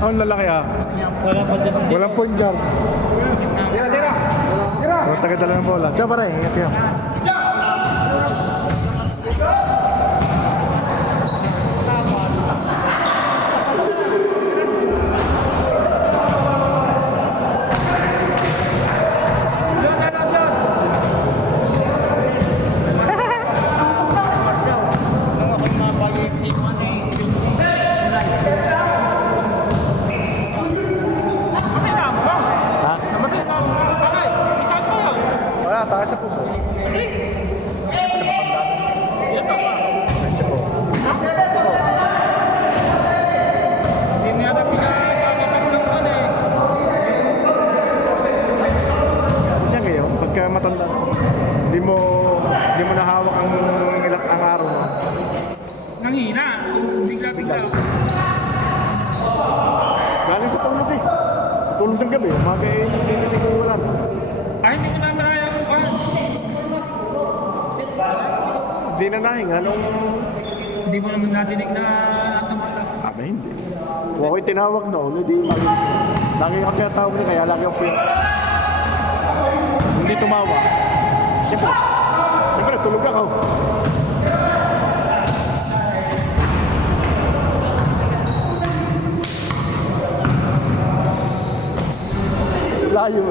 Ang lalaki ah. Wala pa dyan sa Walang point guard. Tira. Pero taga-dala ng bola. Diyan pare, ingat kayo. Ha? Wala, tayo sa puso. Yan kayo, pagka matanda, di mo nahawak ang araw mo. Nangina. Bigla-bigla. Galing sa tulog eh. Tulog ng gabi, umaga eh, hindi siguro wala. Ay, hindi ko na maraya mo pa. Hindi na nahinga nung... Hindi mo naman nadinig na nasa mata. Aba hindi. Kung ako'y tinawag noon, hindi magigising. Lagi ako kaya tawag niya, kaya lagi ako kaya. Hindi tumawa. Siyempre, tulog ako. Layo.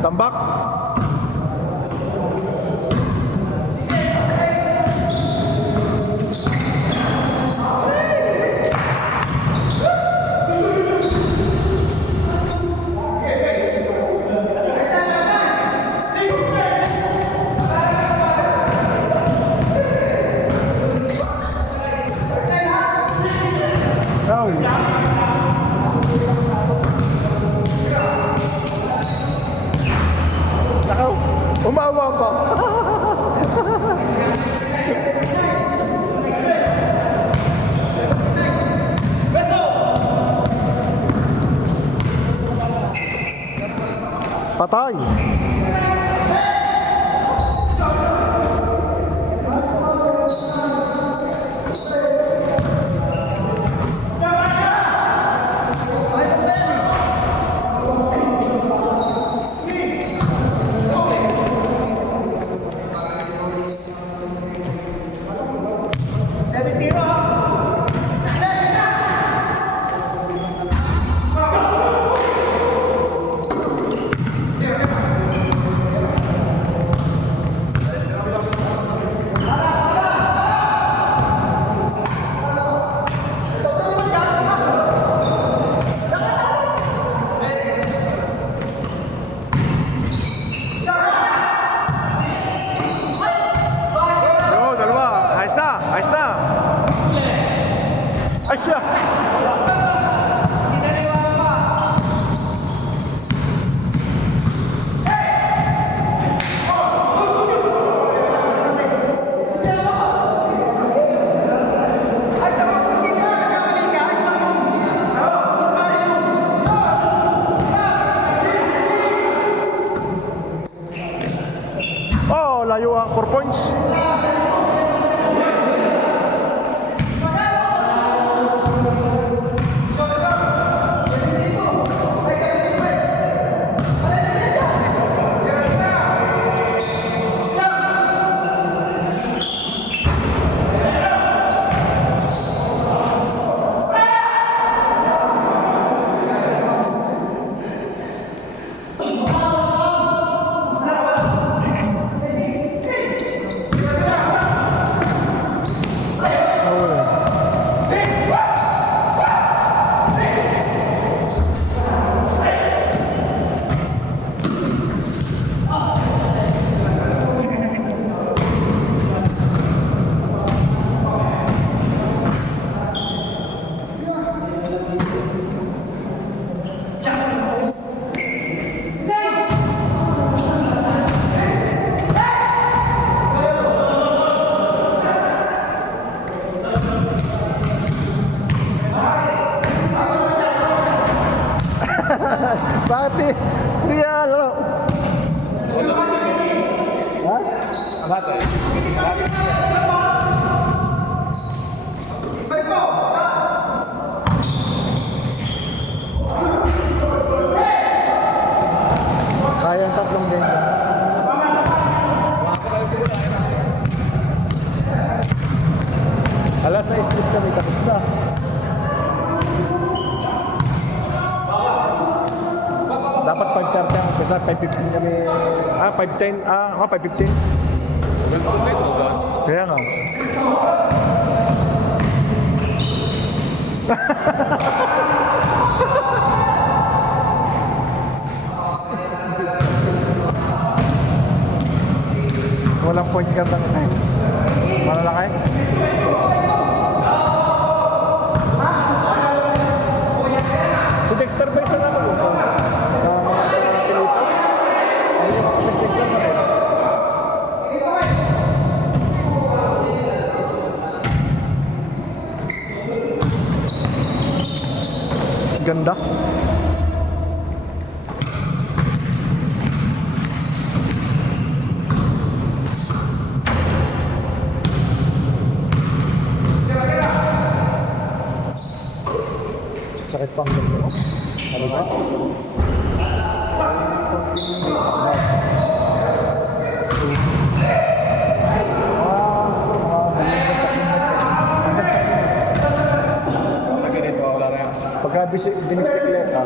Tambak. Foul. Nakaw, umawa pa. Patay. layo ang 4 points. Bakit di? Hindi ka laro. Ha? Bata eh. Kayang tatlong din. Alas 6 kami tapos na. Dapat 5:30 ang umpisa, 5:15 kami. 5:10. 5:15. Kaya nga. Walang point guard lang ito. Malalaki? Si Dexter ba isa naman po? Sa mga sa Pilipino? Ano yung mga Dexter na rin? Ganda. Sakit pang ganda mo. Ano ba? Ganito, wala na yan. Pagka binisikleta,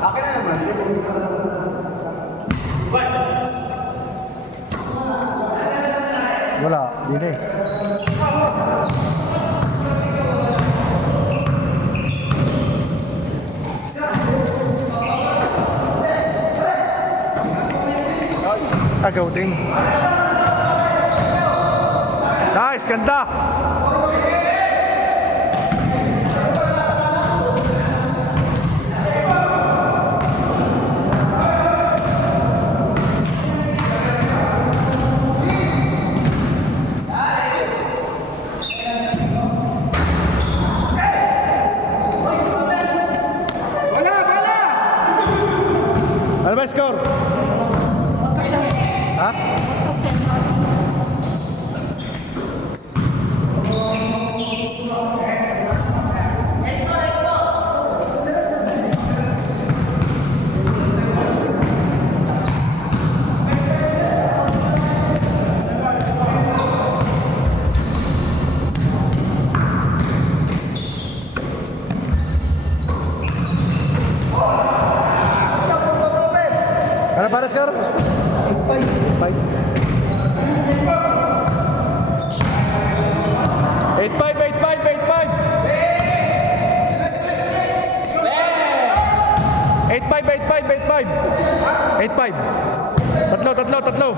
Akin na naman. wala, din eh. Agaw din. Nice, ganda! Ano ba score? Ha? Ano para score? 8-5. 8-5. Tatlo.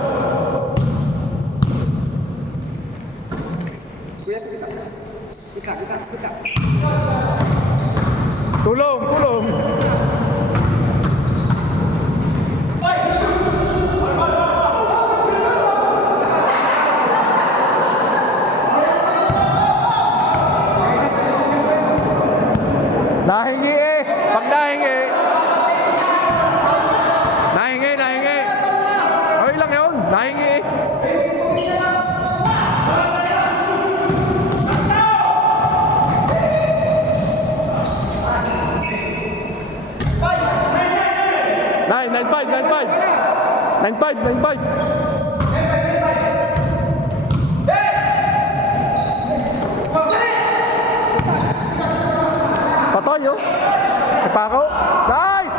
Tulong. Nahingi eh. Pag nahingi. Okay lang yun. Nahingi eh. Nine five. Patoy oh. Ipako. Nice.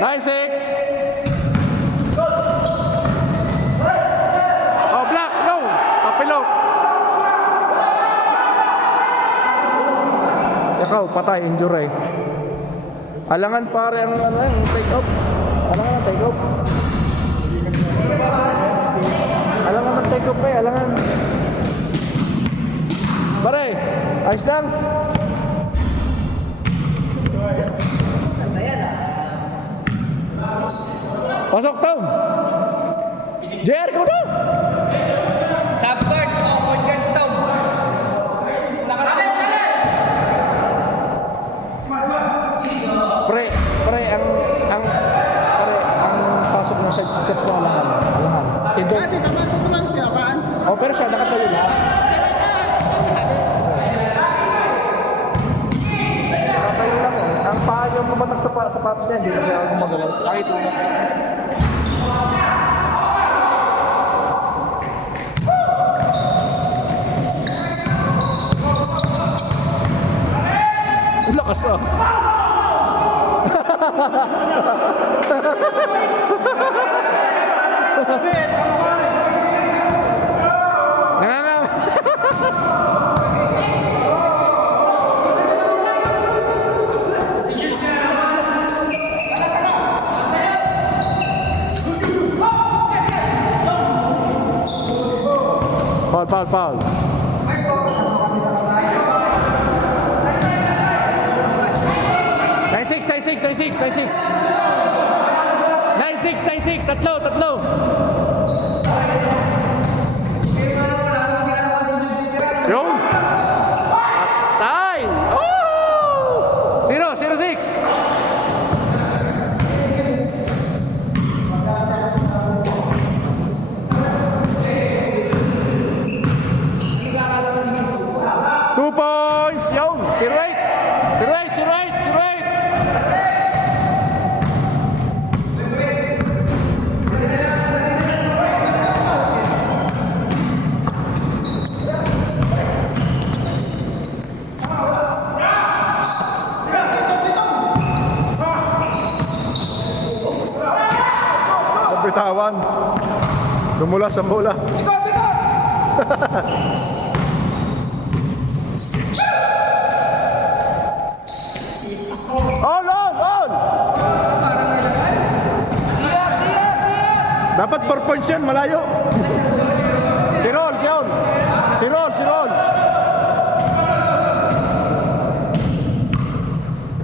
9-6. Oh, black. No. Kapilok. Ikaw, patay. Injury. Alangan pare ang take off. Alangan ang take off. Alangan ang take off eh. Alangan. Pare, ayos lang. Pasok, Tom. JR, ikaw na. Subguard, point guard si Tom. Pre, ang pasok ng side step ko alahan. Si Dok. Oh, pero siya nakatayo na. Nakatayo lang oh. Ang paa yung pumatak sa sapatos niya, hindi na siya gumagalaw. Kahit lang. Lakas ah. Nangangam. Foul. 9-6, tatlo. Yun. Atay. Oh! 0-6. Two points. Yun. 0-8. Bitawan. Dumula sa bola. On! Dapat 4 points yan, malayo. Si Ron.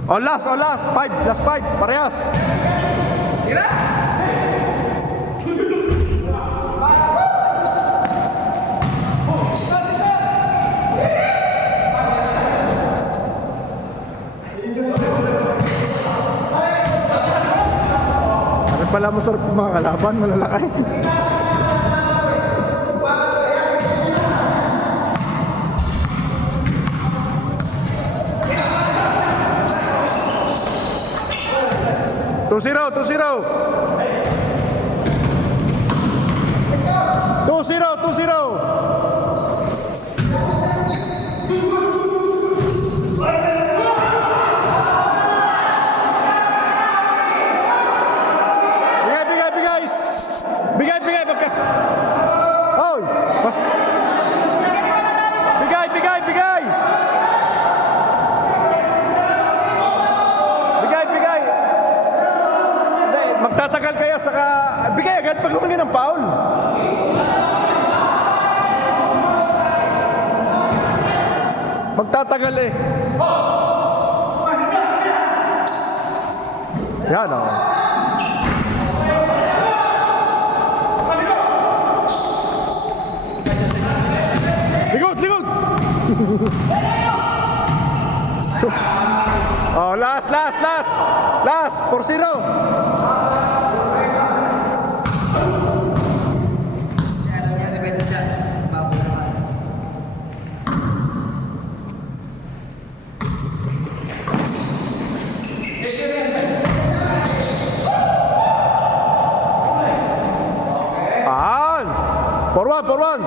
On last. 5, last 5, parehas. Pala masarap yung mga kalaban, malalaki. Two zero. 2-0. Bigay pagka. Hoy, mas bigay. Bigay. Hindi, magtatagal kayo saka bigay agad pag humingi ng foul. Magtatagal eh. Yan oh. Likod! Oh, last. 4-0. Forward.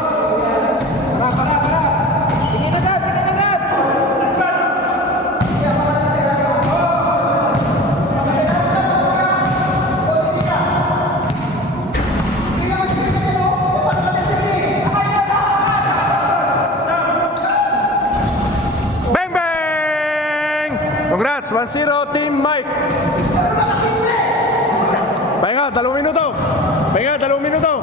Bang! Congrats, 1-0 Team Mike. Pahinga, 2 minuto.